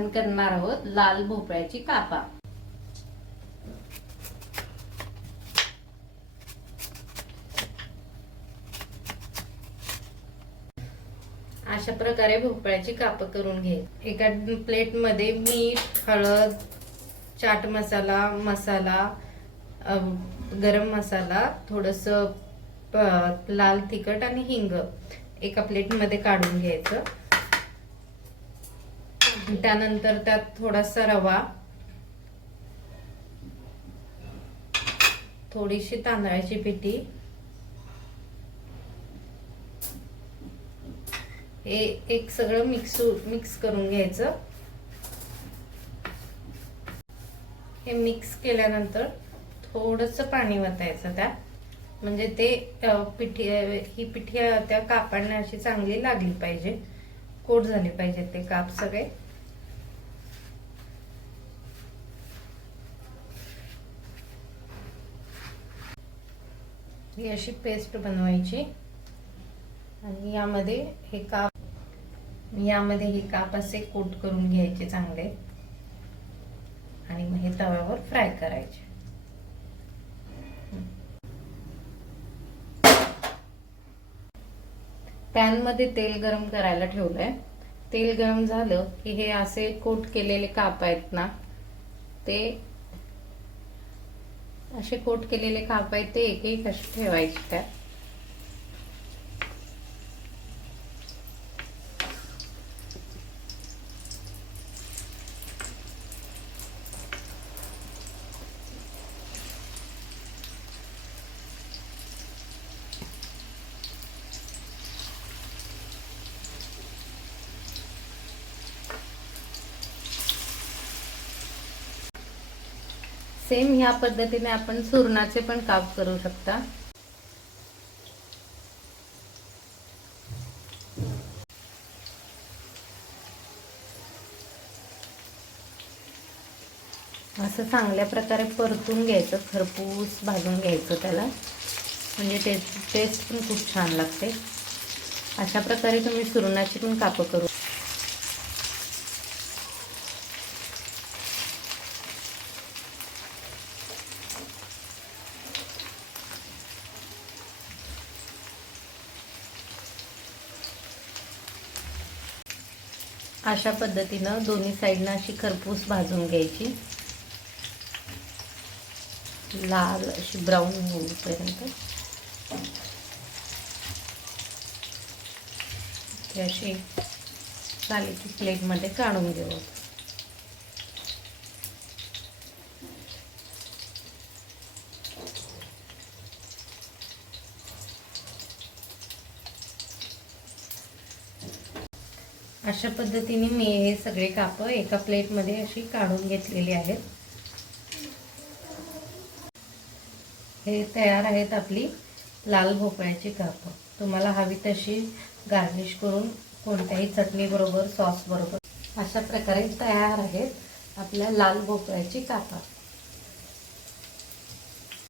आपण करणार आहोत लाल भोपळ्याची कापा। अशा प्रकारे भोपळ्याची काप करून घे। एका प्लेट मध्ये मीठ, हळद, चाट मसाला, गरम मसाला, थोडस लाल तिखट आणि हिंग एका प्लेट मध्ये काढून घ्यायचं। त्यानंतर त्यात थोडासा रवा, थोडीशी तांदळाची पिठी, एक सगळं मिक्स करून घ्यायचं। हे मिक्स केल्यानंतर थोडंसं पाणी वतायचं त्यात, म्हणजे ते ही पिठी त्या कापांना अशी चांगली लागली पाहिजे, कोट झाले पाहिजे ते काप सगळे। ही अशी पेस्ट बनवायची आणि यामध्ये हे काप असे कोट करून घ्यायचे चांगले आणि मग हे तव्यावर फ्राय करायचे। पॅन मध्ये तेल गरम करायला ठेवलंय। तेल गरम झालं की हे असे कोट केलेले काप आहेत ना, ते असे कोट केलेले काप आहेत ते एक एक असे ठेवायचे त्यात। सेम ह्या पद्धतीने आपण सुरणाचे पण काप करू शकता। असं चांगल्या प्रकारे परतून घ्यायचं, खरपूस भाजून घ्यायचं त्याला, म्हणजे टेस्ट पण खूप छान लागते। अशा प्रकारे तुम्ही सुरणाची पण काप करू। अशा पद्धतीनं दोन्ही साइडनं अशी खरपूस भाजून घ्यायची, लाल अशी ब्राऊन होईपर्यंत। अशी सालीची प्लेट मध्ये काढून घेऊ। अशा पद्धतीने मी हे सगळे काप एका प्लेट मध्ये अशी काढून घेतलेली आहेत। हे तयार आहेत आपली लाल भोपळ्याची काप। तुम्हाला हवी तशी गार्निश करून कोणत्याही चटणी बरोबर, सॉस बरोबर अशा प्रकारे तयार आहेत आपल्या लाल भोपळ्याची काप।